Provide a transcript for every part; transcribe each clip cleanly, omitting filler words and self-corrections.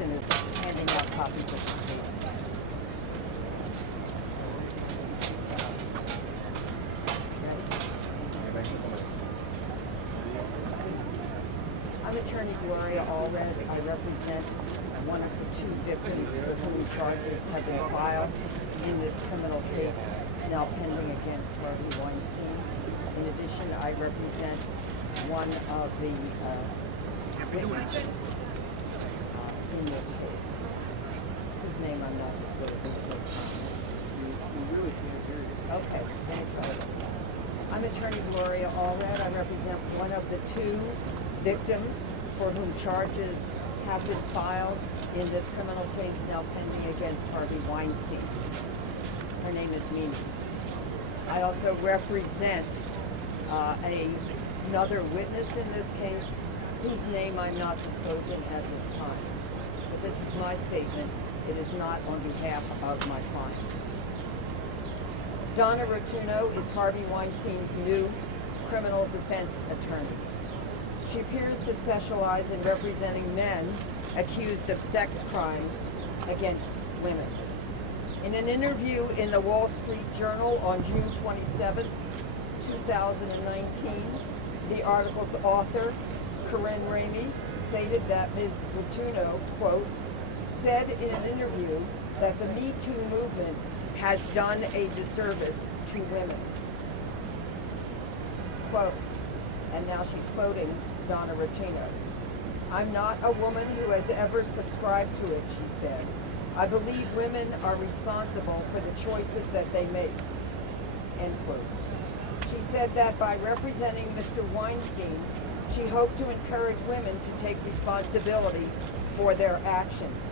Tyson is handing out copies of the case. I'm attorney Gloria Allred. I represent one of the two victims for whom charges have been filed in this criminal case now pending against Harvey Weinstein. In addition, I represent one of the witnesses in this case, whose name I'm not disclosing at this time. Okay, thanks. I'm attorney Gloria Allred. I represent one of the two victims for whom charges have been filed in this criminal case now pending against Harvey Weinstein. Her name is Mimi. I also represent another witness in this case, whose name I'm not disclosing at this time. But this is my statement. It is not on behalf of my client. Donna Rotuno is Harvey Weinstein's new criminal defense attorney. She appears to specialize in representing men accused of sex crimes against women. In an interview in the Wall Street Journal on June 27, 2019, the article's author, Corinne Ramey, stated that Ms. Rotuno, quote, said in an interview that the Me Too movement has done a disservice to women. Quote, and now she's quoting Donna Rotuno. I'm not a woman who has ever subscribed to it, she said. I believe women are responsible for the choices that they make, end quote. She said that by representing Mr. Weinstein, she hoped to encourage women to take responsibility for their actions.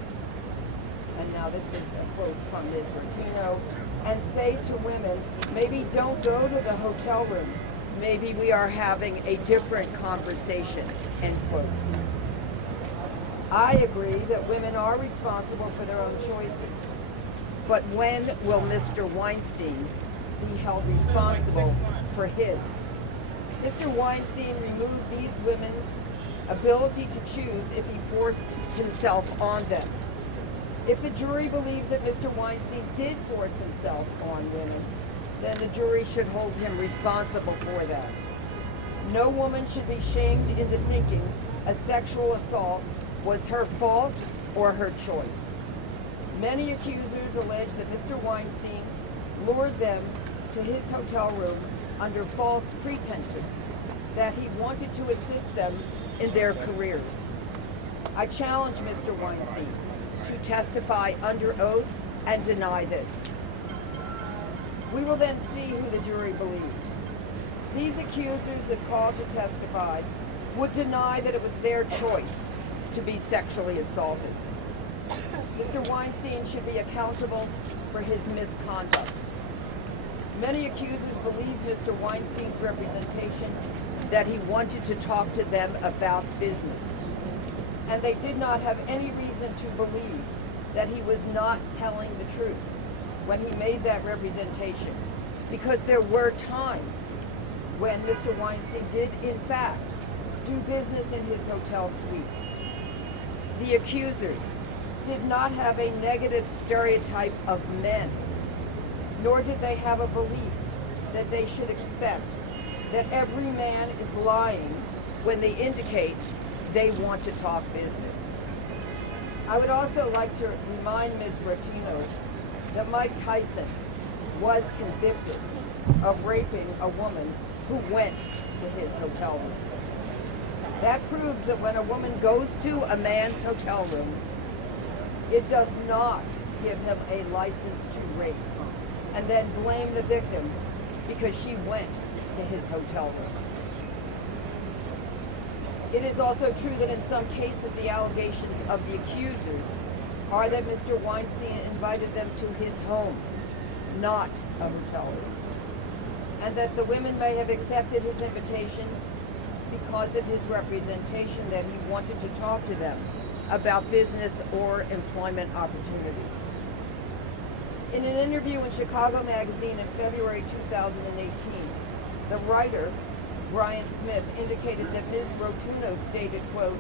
And now this is a quote from Ms. Rotuno, and say to women, maybe don't go to the hotel room. Maybe we are having a different conversation, end quote. I agree that women are responsible for their own choices. But when will Mr. Weinstein be held responsible for his? Mr. Weinstein removed these women's ability to choose if he forced himself on them. If the jury believes that Mr. Weinstein did force himself on women, then the jury should hold him responsible for that. No woman should be shamed into thinking a sexual assault was her fault or her choice. Many accusers allege that Mr. Weinstein lured them to his hotel room under false pretenses, that he wanted to assist them in their careers. I challenge Mr. Weinstein to testify under oath and deny this. We will then see who the jury believes. These accusers, if called to testify, would deny that it was their choice to be sexually assaulted. Mr. Weinstein should be accountable for his misconduct. Many accusers believe Mr. Weinstein's representation that he wanted to talk to them about business. And they did not have any reason to believe that he was not telling the truth when he made that representation, because there were times when Mr. Weinstein did, in fact, do business in his hotel suite. The accusers did not have a negative stereotype of men, nor did they have a belief that they should expect that every man is lying when they indicate they want to talk business. I would also like to remind Ms. Rotuno that Mike Tyson was convicted of raping a woman who went to his hotel room. That proves that when a woman goes to a man's hotel room, it does not give him a license to rape and then blame the victim because she went to his hotel room. It is also true that in some cases the allegations of the accusers are that Mr. Weinstein invited them to his home, not a hotel room, and that the women may have accepted his invitation because of his representation that he wanted to talk to them about business or employment opportunities. In an interview in Chicago Magazine in February 2018, the writer, Brian Smith, indicated that Ms. Rotuno stated, quote,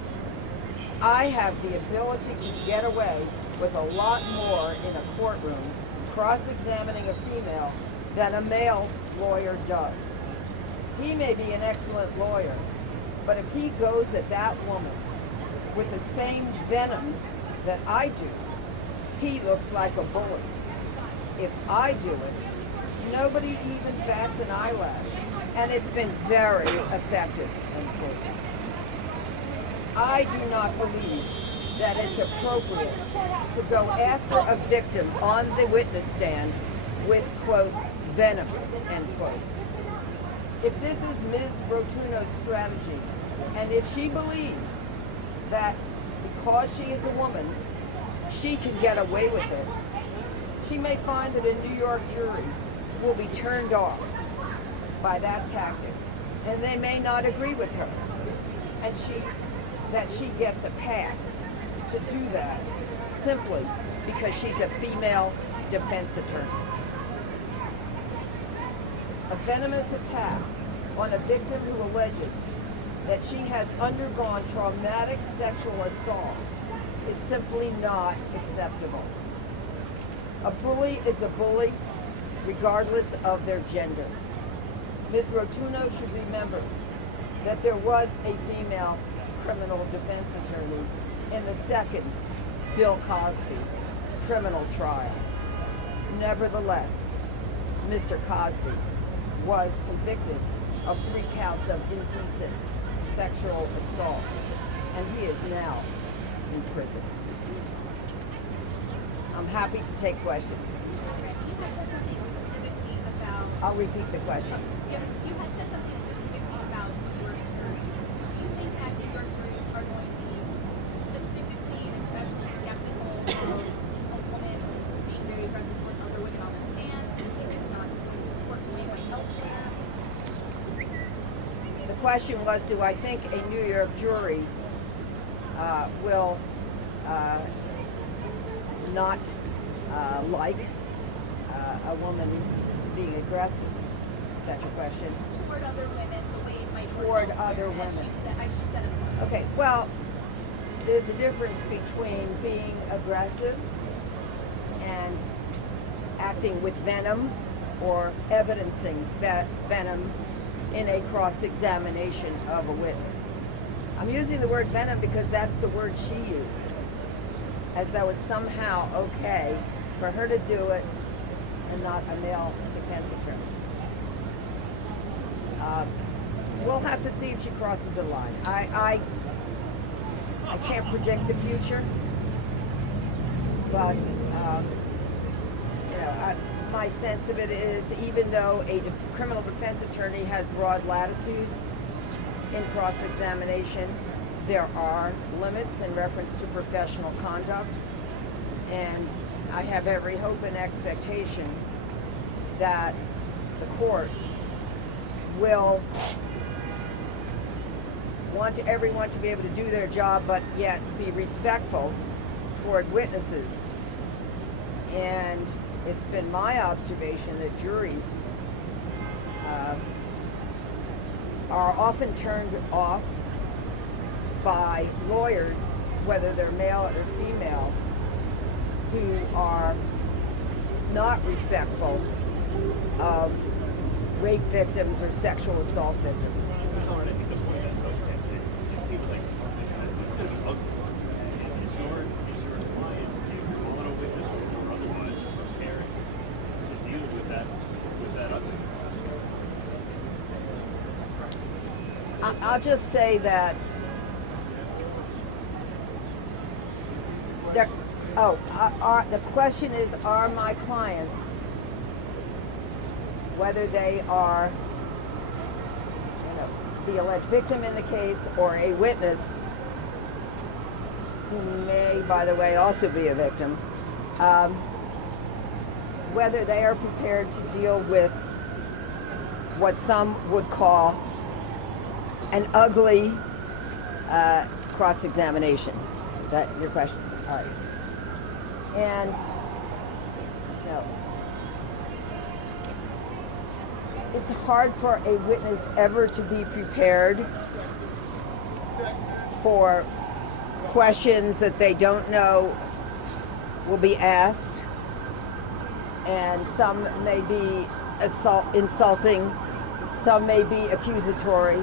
I have the ability to get away with a lot more in a courtroom cross-examining a female than a male lawyer does. He may be an excellent lawyer, but if he goes at that woman with the same venom that I do, he looks like a bully. If I do it, nobody even bats an eyelash, and it's been very effective. I do not believe that it's appropriate to go after a victim on the witness stand with, quote, venom, end quote. If this is Ms. Rotuno's strategy, and if she believes that because she is a woman, she can get away with it, she may find that a New York jury will be turned off by that tactic, and they may not agree with her, and that she gets a pass to do that simply because she's a female defense attorney. A venomous attack on a victim who alleges that she has undergone traumatic sexual assault is simply not acceptable. A bully is a bully regardless of their gender. Ms. Rotuno should remember that there was a female criminal defense attorney in the second Bill Cosby criminal trial. Nevertheless, Mr. Cosby was convicted of 3 counts of indecent sexual assault, and he is now in prison. I'm happy to take questions. You had said something specifically about... I'll repeat the question. You had said something specifically about New York juries. Do you think that New York juries are going to be specifically and especially skeptical of a woman being very aggressive towards other women on the stand? Do you think it's not going to work the way it elsewhere? The question was, do I think a New York jury will not like a woman being aggressive? Is that your question? Toward other women, the way it might Toward work other elsewhere, women. as she said it. Okay, well, there's a difference between being aggressive and acting with venom or evidencing venom in a cross-examination of a witness. I'm using the word venom because that's the word she used, as though it's somehow okay for her to do it and not a male defense attorney. We'll have to see if she crosses the line. I can't predict the future, but my sense of it is, even though a criminal defense attorney has broad latitude in cross-examination, there are limits in reference to professional conduct, and I have every hope and expectation that the court will want everyone to be able to do their job, but yet be respectful toward witnesses. And it's been my observation that juries are often turned off by lawyers, whether they're male or female, who are not respectful of rape victims or sexual assault victims. I think the point is, it seems like it's going to be ugly. Is your client calling a witness or otherwise preparing to deal with that ugly? I'll just say that the question is, are my clients, whether they are the alleged victim in the case or a witness who may, by the way, also be a victim, whether they are prepared to deal with what some would call an ugly cross-examination. Is that your question? All right. And it's hard for a witness ever to be prepared for questions that they don't know will be asked, and some may be insulting, some may be accusatory,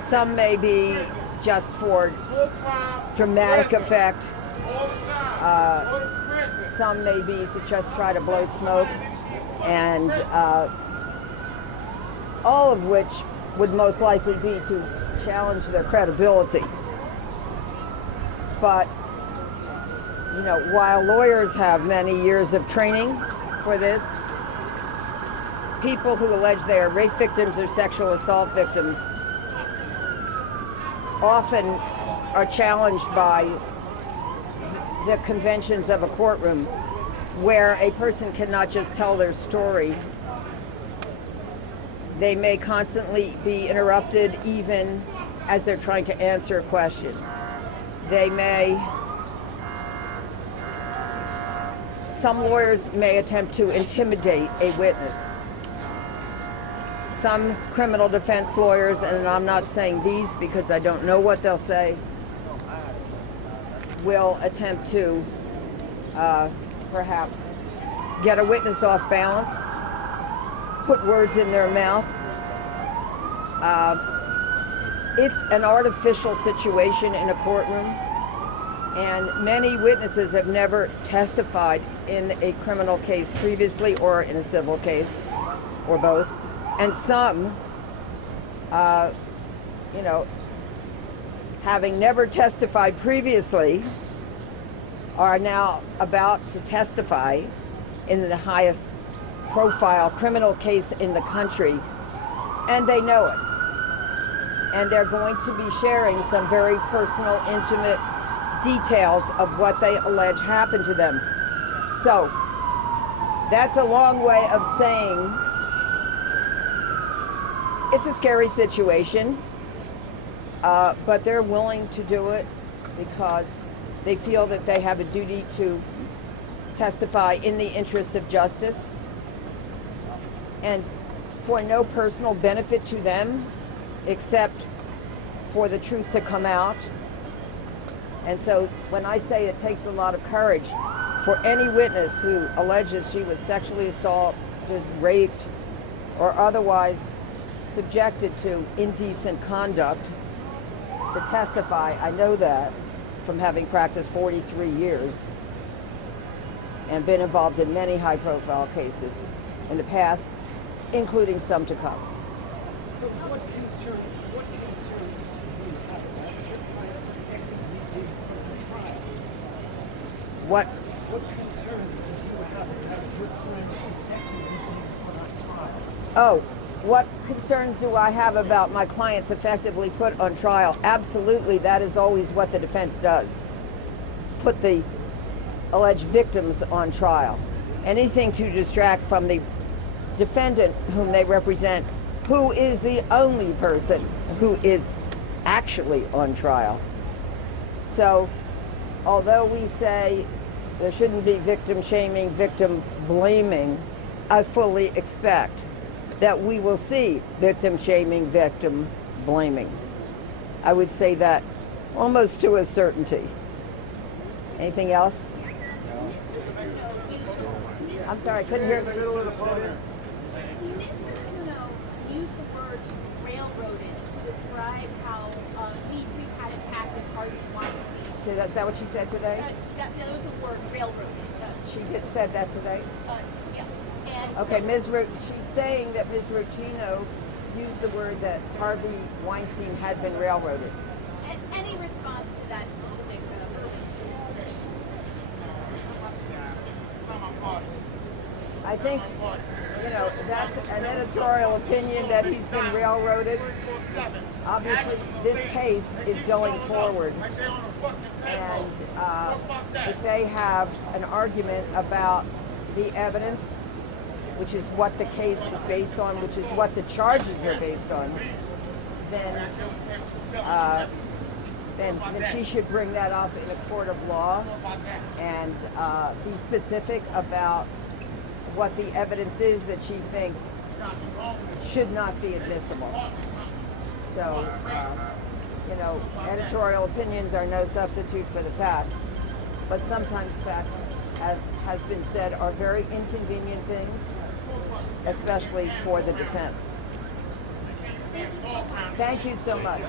some may be just for dramatic effect, some may be to just try to blow smoke, and all of which would most likely be to challenge their credibility. But, you know, while lawyers have many years of training for this, people who allege they are rape victims or sexual assault victims often are challenged by the conventions of a courtroom, where a person cannot just tell their story. They may constantly be interrupted even as they're trying to answer a question. Some lawyers may attempt to intimidate a witness. Some criminal defense lawyers, and I'm not saying these because I don't know what they'll say, will attempt to perhaps get a witness off balance, put words in their mouth. It's an artificial situation in a courtroom, and many witnesses have never testified in a criminal case previously or in a civil case, or both. And some, having never testified previously, are now about to testify in the highest profile criminal case in the country, and they know it. And they're going to be sharing some very personal, intimate details of what they allege happened to them. So, that's a long way of saying it's a scary situation, but they're willing to do it because they feel that they have a duty to testify in the interest of justice and for no personal benefit to them except for the truth to come out. And so when I say it takes a lot of courage for any witness who alleges she was sexually assaulted, raped, or otherwise subjected to indecent conduct to testify, I know that from having practiced 43 years and been involved in many high-profile cases in the past, including some to come. But what concern do you have about your clients effectively being put on trial? What concerns do you have about your clients effectively being put on trial? Oh, what concerns do I have about my clients effectively put on trial? Absolutely, that is always what the defense does. It's put the alleged victims on trial. Anything to distract from the defendant whom they represent, who is the only person who is actually on trial. So, although we say there shouldn't be victim shaming, victim blaming, I fully expect that we will see victim shaming, victim blaming. I would say that almost to a certainty. Anything else? I'm sorry, I couldn't hear. Ms. Fortuno used the word railroaded to describe how Me Too had attacked Harvey Weinstein. Is that what she said today? That was the word railroaded. She said that today? Yes. And Okay, so, she's saying that Ms. Fortuno used the word that Harvey Weinstein had been railroaded. any response to that specific I think, that's an editorial opinion that he's been railroaded. Obviously, this case is going forward. And if they have an argument about the evidence, which is what the case is based on, which is what the charges are based on, then she should bring that up in a court of law and be specific about what the evidence is that she thinks should not be admissible. So You know, editorial opinions are no substitute for the facts, but sometimes facts, as has been said, are very inconvenient things, especially for the defense. Thank you so much.